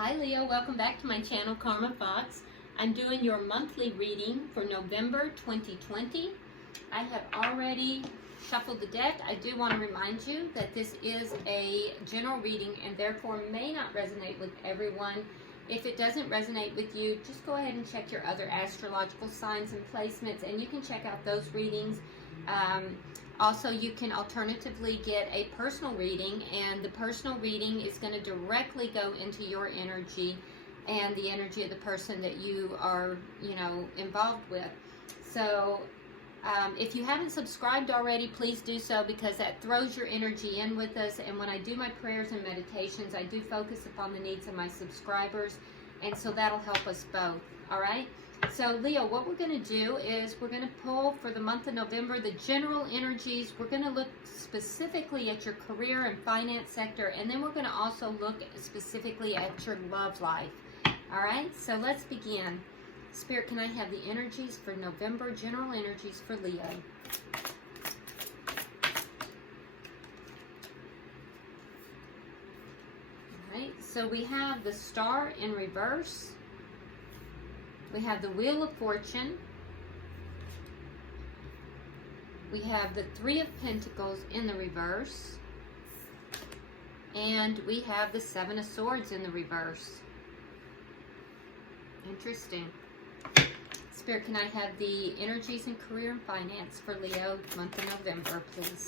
Hi Leo, welcome back to my channel, Karma Fox. I'm doing your monthly reading for November 2020. I have already shuffled the deck. I do want to remind you that this is a general reading and therefore may not resonate with everyone. If it doesn't resonate with you, just go ahead and check your other astrological signs and placements, and you can check out those readings. Also, you can alternatively get a personal reading, and the personal reading is going to directly go into your energy and the energy of the person that you are, involved with. So, if you haven't subscribed already, please do so, because that throws your energy in with us. And when I do my prayers and meditations, I do focus upon the needs of my subscribers, and so that'll help us both. All right. So Leo, what we're going to do is we're going to pull for the month of November the general energies. We're going to look specifically at your career and finance sector, and then we're going to also look specifically at your love life. All right, so let's begin. Spirit, can I have the energies for November, general energies for Leo? All right, so we have the Star in reverse. We have the Wheel of Fortune. We have the Three of Pentacles in the reverse. And we have the Seven of Swords in the reverse. Interesting. Spirit, can I have the energies in career and finance for Leo, month of November, please?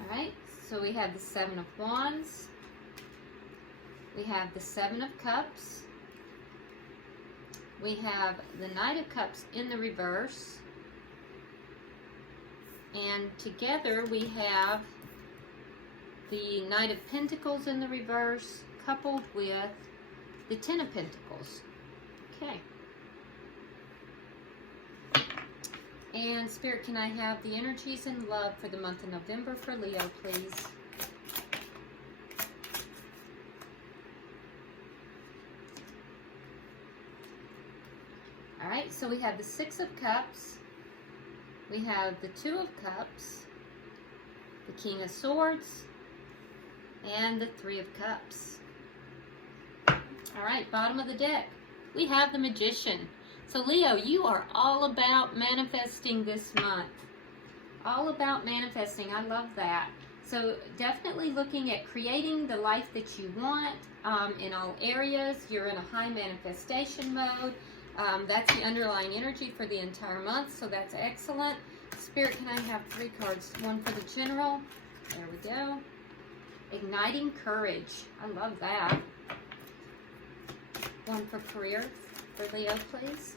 All right. So we have the Seven of Wands, we have the Seven of Cups, we have the Knight of Cups in the reverse, and together we have the Knight of Pentacles in the reverse, coupled with the Ten of Pentacles. Okay. And Spirit, can I have the energies and love for the month of November for Leo, please? All right, so we have the Six of Cups, we have the Two of Cups, the King of Swords, and the Three of Cups. All right, bottom of the deck, we have the Magician. So Leo, you are all about manifesting this month. All about manifesting. I love that. So definitely looking at creating the life that you want in all areas. You're in a high manifestation mode. That's the underlying energy for the entire month, so that's excellent. Spirit, can I have three cards? One for the general. There we go. Igniting courage. I love that. One for career for Leo, please.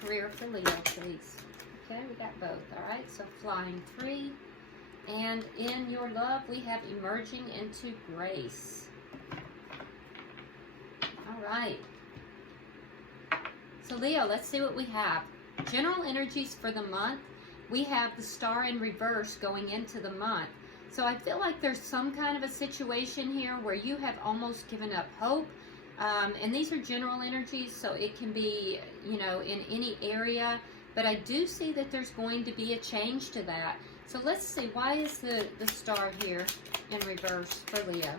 Career for Leo, please. Okay, we got both. All right, so flying 3. And in your love, we have emerging into grace. All right. So Leo, let's see what we have. General energies for the month. We have the Star in reverse going into the month. So I feel like there's some kind of a situation here where you have almost given up hope. And these are general energies, so it can be, in any area. But I do see that there's going to be a change to that. So let's see, why is the Star here in reverse for Leo?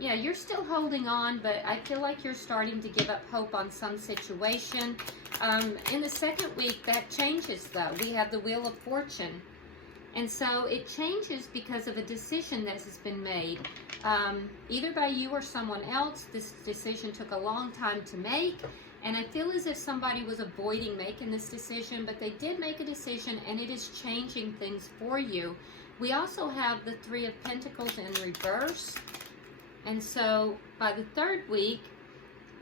Yeah, you're still holding on, but I feel like you're starting to give up hope on some situation. In the second week, that changes, though. We have the Wheel of Fortune. And so it changes because of a decision that has been made, either by you or someone else. This decision took a long time to make, and I feel as if somebody was avoiding making this decision, but they did make a decision, and it is changing things for you. We also have the Three of Pentacles in reverse, and so by the third week,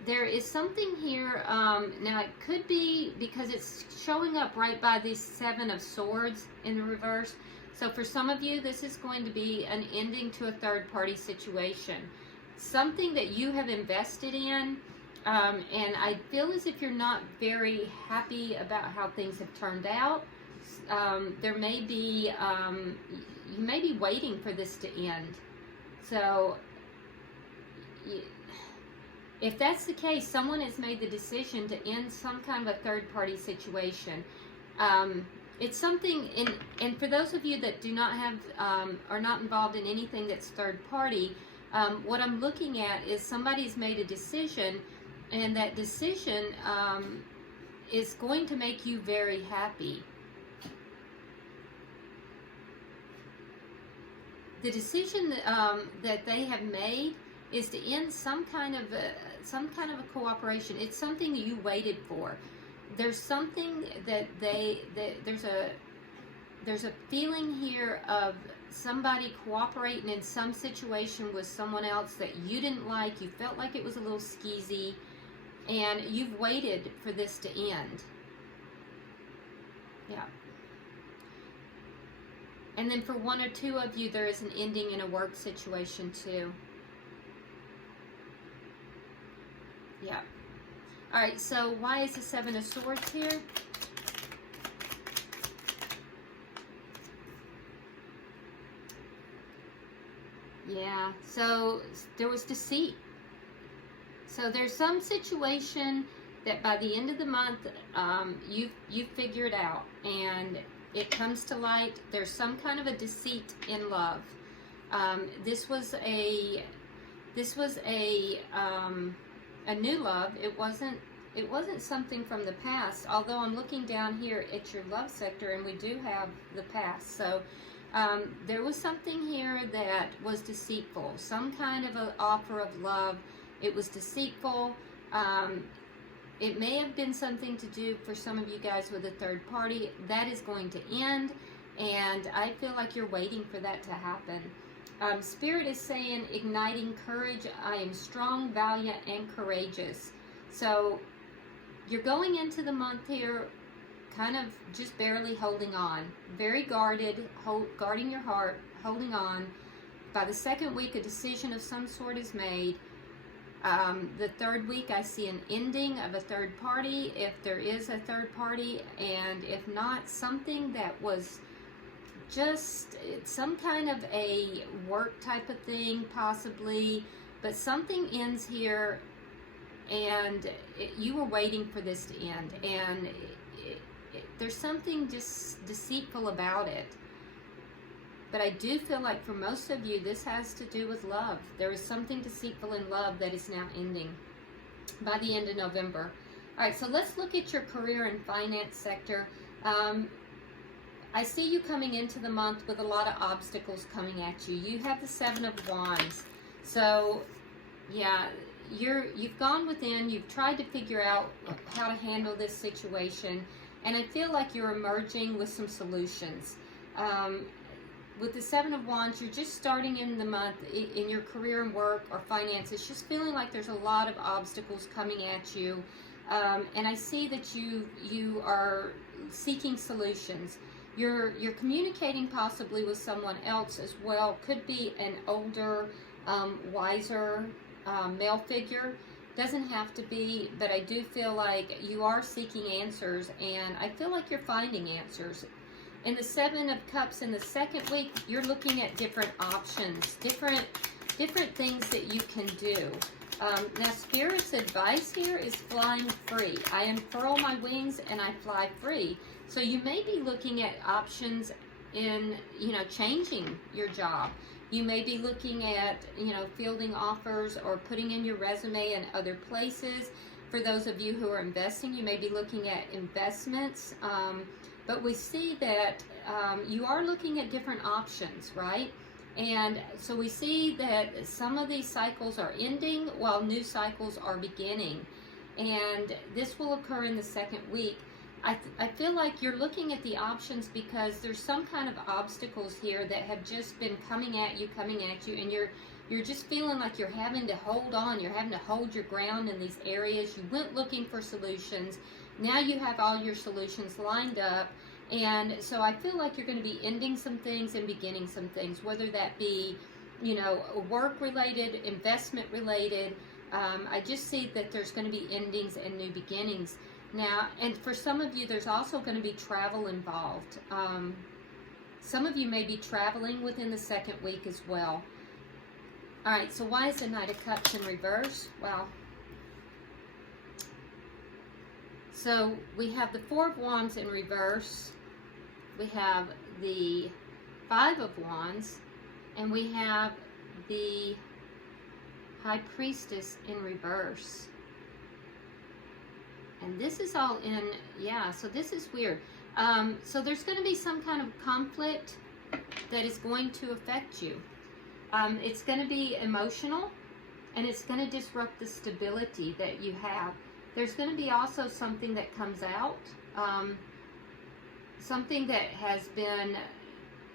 there is something here. Now, it could be because it's showing up right by the Seven of Swords in the reverse. So for some of you, this is going to be an ending to a third-party situation. Something that you have invested in, and I feel as if you're not very happy about how things have turned out. There may be, you may be waiting for this to end. So, if that's the case, someone has made the decision to end some kind of a third-party situation. It's something, and for those of you that do not have, are not involved in anything that's third party, what I'm looking at is somebody's made a decision, and that decision is going to make you very happy. The decision that they have made is to end some kind of a cooperation. It's something that you waited for. There's something that there's a feeling here of somebody cooperating in some situation with someone else that you didn't like. You felt like it was a little skeezy, and you've waited for this to end. Yeah. And then for one or two of you, there is an ending in a work situation too. Yeah. All right, so why is the Seven of Swords here? Yeah, so there was deceit. So there's some situation that by the end of the month, you figured out, and it comes to light. There's some kind of a deceit in love. This was a new love. It wasn't something from the past. Although I'm looking down here at your love sector, and we do have the past. So there was something here that was deceitful. Some kind of an offer of love. It was deceitful. It may have been something to do for some of you guys with a third party. That is going to end, and I feel like you're waiting for that to happen. Spirit is saying, igniting courage. I am strong, valiant, and courageous. So you're going into the month here kind of just barely holding on. Very guarded, guarding your heart, holding on. By the second week, a decision of some sort is made. The third week, I see an ending of a third party, if there is a third party, and if not, something that was just some kind of a work type of thing, possibly, but something ends here, and you were waiting for this to end, and there's something just deceitful about it. But I do feel like for most of you, this has to do with love. There is something deceitful in love that is now ending by the end of November. All right, so let's look at your career and finance sector. I see you coming into the month with a lot of obstacles coming at you. You have the Seven of Wands. So, yeah, you've gone within. You've tried to figure out how to handle this situation. And I feel like you're emerging with some solutions. With the Seven of Wands, you're just starting in the month in your career and work or finances, just feeling like there's a lot of obstacles coming at you. And I see that you are seeking solutions. You're communicating possibly with someone else as well. Could be an older, wiser male figure. Doesn't have to be, but I do feel like you are seeking answers, and I feel like you're finding answers. In the Seven of Cups in the second week, you're looking at different options, different things that you can do. Now, Spirit's advice here is flying free. I unfurl my wings and I fly free. So you may be looking at options in, changing your job. You may be looking at, fielding offers or putting in your resume in other places. For those of you who are investing, you may be looking at investments. But we see that you are looking at different options, right? And so we see that some of these cycles are ending while new cycles are beginning. And this will occur in the second week. I feel like you're looking at the options because there's some kind of obstacles here that have just been coming at you, and you're just feeling like you're having to hold on. You're having to hold your ground in these areas. You went looking for solutions. Now you have all your solutions lined up, and so I feel like you're going to be ending some things and beginning some things, whether that be, work-related, investment-related. I just see that there's going to be endings and new beginnings. Now, and for some of you, there's also going to be travel involved. Some of you may be traveling within the second week as well. All right, so why is the Knight of Cups in reverse? Well, So we have the Four of Wands in reverse, we have the Five of Wands, and we have the High Priestess in reverse. And this is all in, yeah, so this is weird. So there's going to be some kind of conflict that is going to affect you. It's going to be emotional, and it's going to disrupt the stability that you have. There's going to be also something that comes out, something that has been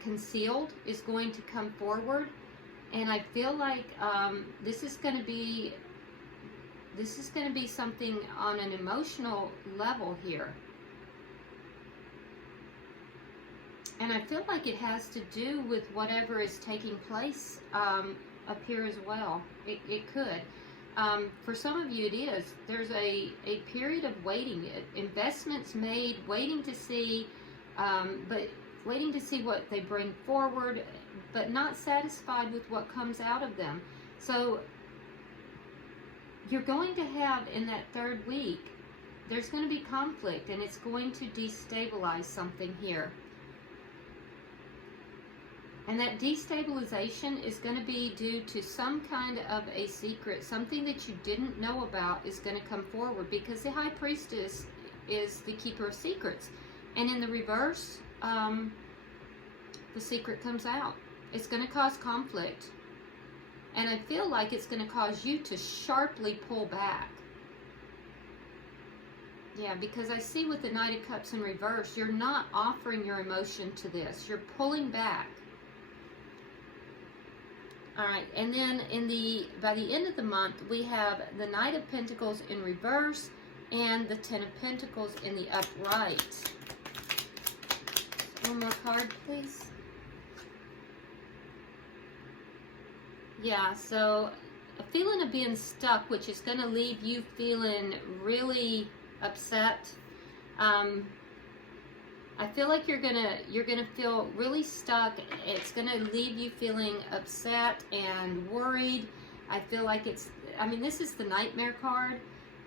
concealed is going to come forward, and I feel like this is going to be something on an emotional level here. And I feel like it has to do with whatever is taking place up here as well. It could. For some of you it is. There's a period of waiting. Investments made, waiting to see, but waiting to see what they bring forward, but not satisfied with what comes out of them. So you're going to have, in that third week, there's going to be conflict, and it's going to destabilize something here. And that destabilization is going to be due to some kind of a secret, something that you didn't know about is going to come forward, because the High Priestess is the keeper of secrets. And in the reverse, the secret comes out. It's going to cause conflict. And I feel like it's going to cause you to sharply pull back. Yeah, because I see with the Knight of Cups in reverse, you're not offering your emotion to this. You're pulling back. All right, and then by the end of the month, we have the Knight of Pentacles in reverse and the Ten of Pentacles in the upright. One more card, please. Yeah, so a feeling of being stuck, which is going to leave you feeling really upset. I feel like you're gonna feel really stuck. It's gonna leave you feeling upset and worried. I feel like this is the Nightmare card,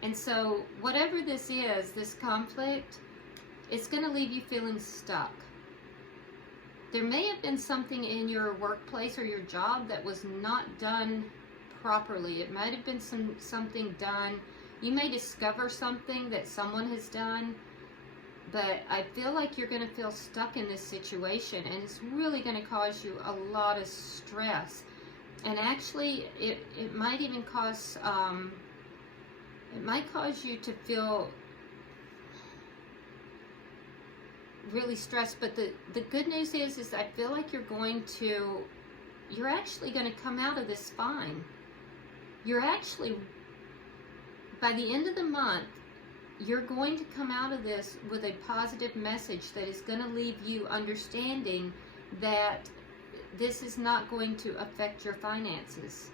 and so whatever this is, this conflict, it's gonna leave you feeling stuck. There may have been something in your workplace or your job that was not done properly. It might have been something done. You may discover something that someone has done, but I feel like you're going to feel stuck in this situation, and it's really going to cause you a lot of stress. And actually, it might even cause, you to feel really stressed. But the good news is I feel like you're actually going to come out of this fine. You're actually, by the end of the month, you're going to come out of this with a positive message that is going to leave you understanding that this is not going to affect your finances.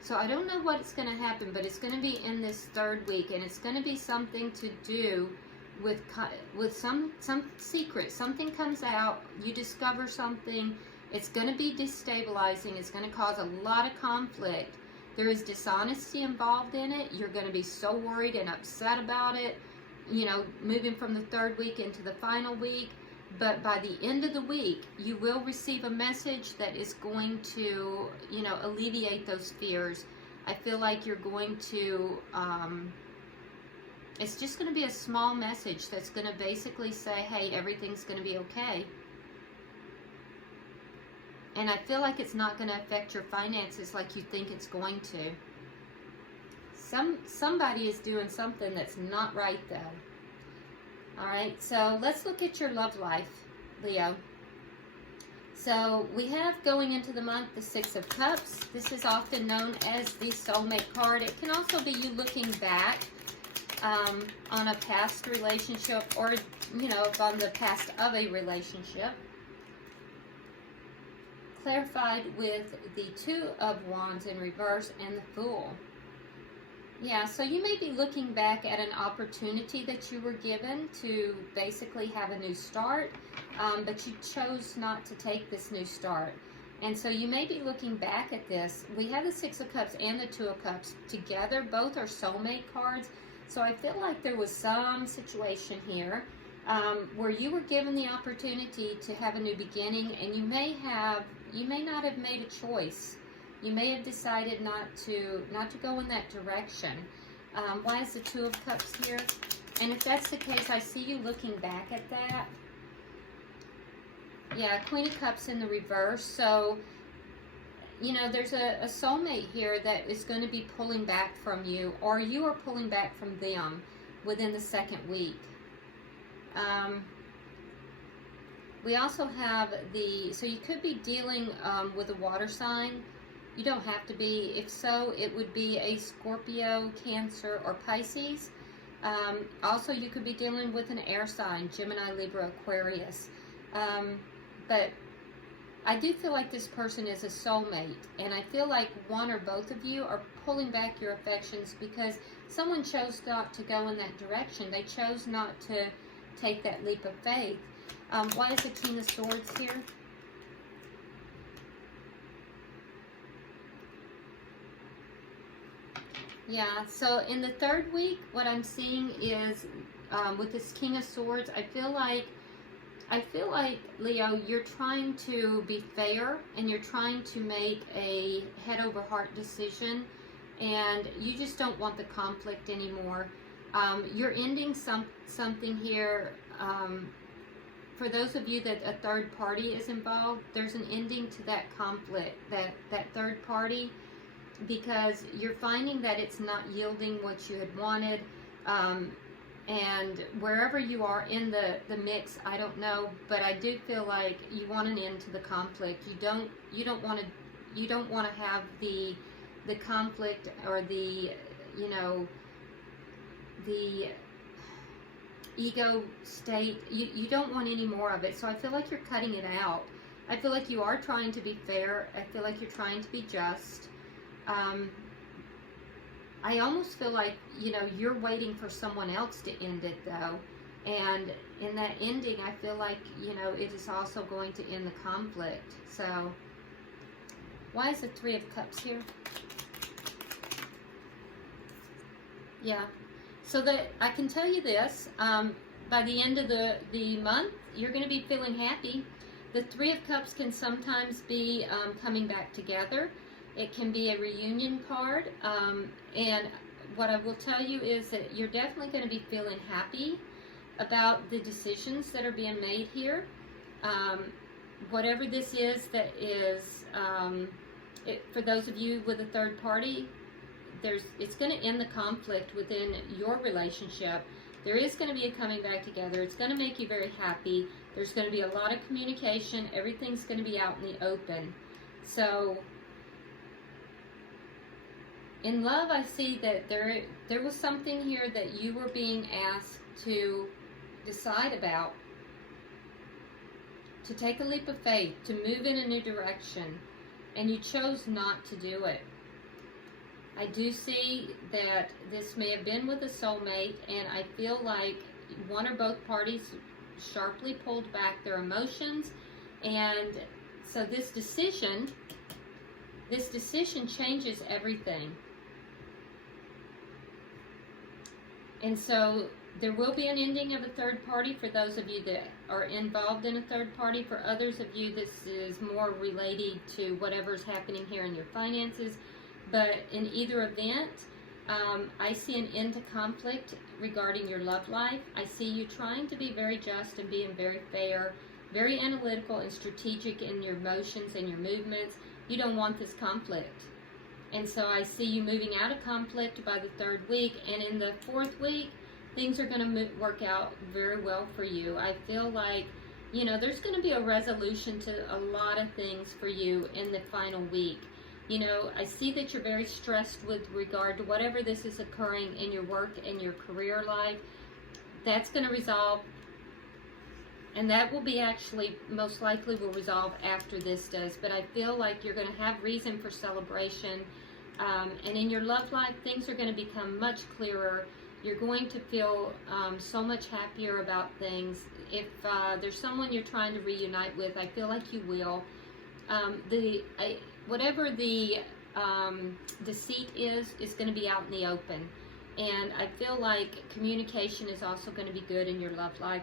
So I don't know what's going to happen, but it's going to be in this third week, and it's going to be something to do with some secret. Something comes out, you discover something, it's going to be destabilizing, it's going to cause a lot of conflict. There is dishonesty involved in it. You're going to be so worried and upset about it, moving from the third week into the final week. But by the end of the week, you will receive a message that is going to, alleviate those fears. I feel like you're going to, it's just going to be a small message that's going to basically say, hey, everything's going to be okay. And I feel like it's not going to affect your finances like you think it's going to. Somebody is doing something that's not right, though. All right, so let's look at your love life, Leo. So we have, going into the month, the Six of Cups. This is often known as the soulmate card. It can also be you looking back on a past relationship, or, on the past of a relationship. Clarified with the Two of Wands in reverse and the Fool. Yeah, so you may be looking back at an opportunity that you were given to basically have a new start, but you chose not to take this new start. And so you may be looking back at this. We have the Six of Cups and the Two of Cups together. Both are soulmate cards. So I feel like there was some situation here where you were given the opportunity to have a new beginning, and you may not have made a choice. You may have decided not to go in that direction. Why is the Two of Cups here? And if that's the case, I see you looking back at that. Yeah, Queen of Cups in the reverse. So, you know, there's a soulmate here that is going to be pulling back from you, or you are pulling back from them within the second week. We also have so you could be dealing with a water sign. You don't have to be. If so, it would be a Scorpio, Cancer, or Pisces. Also, you could be dealing with an air sign, Gemini, Libra, Aquarius. But I do feel like this person is a soulmate, and I feel like one or both of you are pulling back your affections because someone chose not to go in that direction. They chose not to take that leap of faith. Why is the King of Swords here? Yeah, so in the third week, what I'm seeing is with this King of Swords, I feel like, Leo, you're trying to be fair, and you're trying to make a head over heart decision, and you just don't want the conflict anymore. You're ending something here. For those of you that a third party is involved, there's an ending to that conflict, that third party, because you're finding that it's not yielding what you had wanted. And wherever you are in the mix, I don't know, but I do feel like you want an end to the conflict. You don't want to have the conflict or the, you know, the ego state. You don't want any more of it. So I feel like you're cutting it out. I feel like you are trying to be fair. I feel like you're trying to be just. I almost feel like, you know, you're waiting for someone else to end it, though. And in that ending, I feel like, you know, it is also going to end the conflict. So, why is the Three of Cups here? Yeah. So that I can tell you this, by the end of the month, you're going to be feeling happy. The Three of Cups can sometimes be coming back together. It can be a reunion card, and what I will tell you is that you're definitely going to be feeling happy about the decisions that are being made here. Whatever this is that is, for those of you with a third party, it's going to end the conflict within your relationship. There is going to be a coming back together. It's going to make you very happy. There's going to be a lot of communication. Everything's going to be out in the open. So, in love, I see that there was something here that you were being asked to decide about, to take a leap of faith, to move in a new direction, and you chose not to do it. I do see that this may have been with a soulmate, and I feel like one or both parties sharply pulled back their emotions, and so this decision changes everything. And so there will be an ending of a third party for those of you that are involved in a third party. For others of you, this is more related to whatever's happening here in your finances. But in either event, I see an end to conflict regarding your love life. I see you trying to be very just and being very fair, very analytical and strategic in your motions and your movements. You don't want this conflict. And so I see you moving out of conflict by the third week. And in the fourth week, things are going to work out very well for you. I feel like, you know, there's going to be a resolution to a lot of things for you in the final week. You know, I see that you're very stressed with regard to whatever this is occurring in your work and your career life. That's going to resolve. And that will be actually, most likely will resolve after this does. But I feel like you're going to have reason for celebration. And in your love life, things are going to become much clearer. You're going to feel so much happier about things. If there's someone you're trying to reunite with, I feel like you will. Whatever the deceit is going to be out in the open. And I feel like communication is also going to be good in your love life.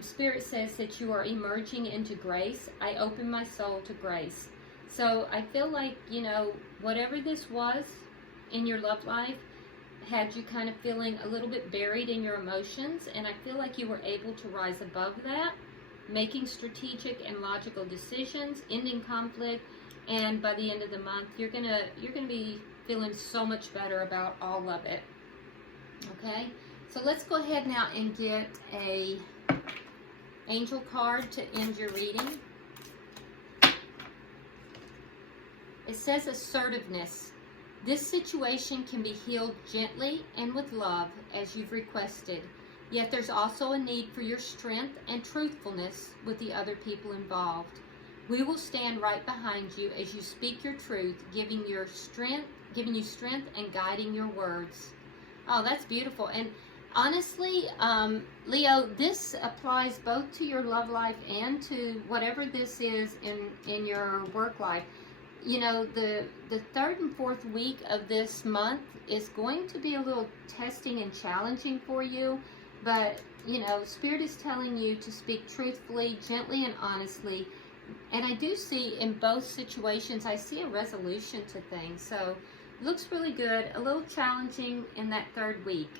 Spirit says that you are emerging into grace. I open my soul to grace. So I feel like, you know, whatever this was in your love life had you kind of feeling a little bit buried in your emotions. And I feel like you were able to rise above that, making strategic and logical decisions, ending conflict. And by the end of the month, you're gonna be feeling so much better about all of it. Okay, so let's go ahead now and get a angel card to end your reading. It says assertiveness. This situation can be healed gently and with love as you've requested. Yet there's also a need for your strength and truthfulness with the other people involved. We will stand right behind you as you speak your truth, giving you strength and guiding your words. Oh, that's beautiful. And honestly, Leo, this applies both to your love life and to whatever this is in your work life. You know, the third and fourth week of this month is going to be a little testing and challenging for you. But, you know, Spirit is telling you to speak truthfully, gently, and honestly. And I do see in both situations, I see a resolution to things. So it looks really good. A little challenging in that third week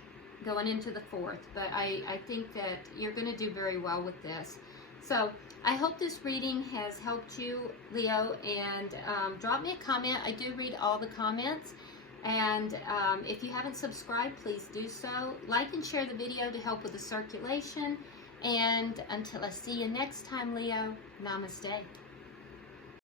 going into the fourth. But I think that you're going to do very well with this. So I hope this reading has helped you, Leo. And drop me a comment. I do read all the comments. And if you haven't subscribed, please do so. Like and share the video to help with the circulation. And until I see you next time, Leo, namaste.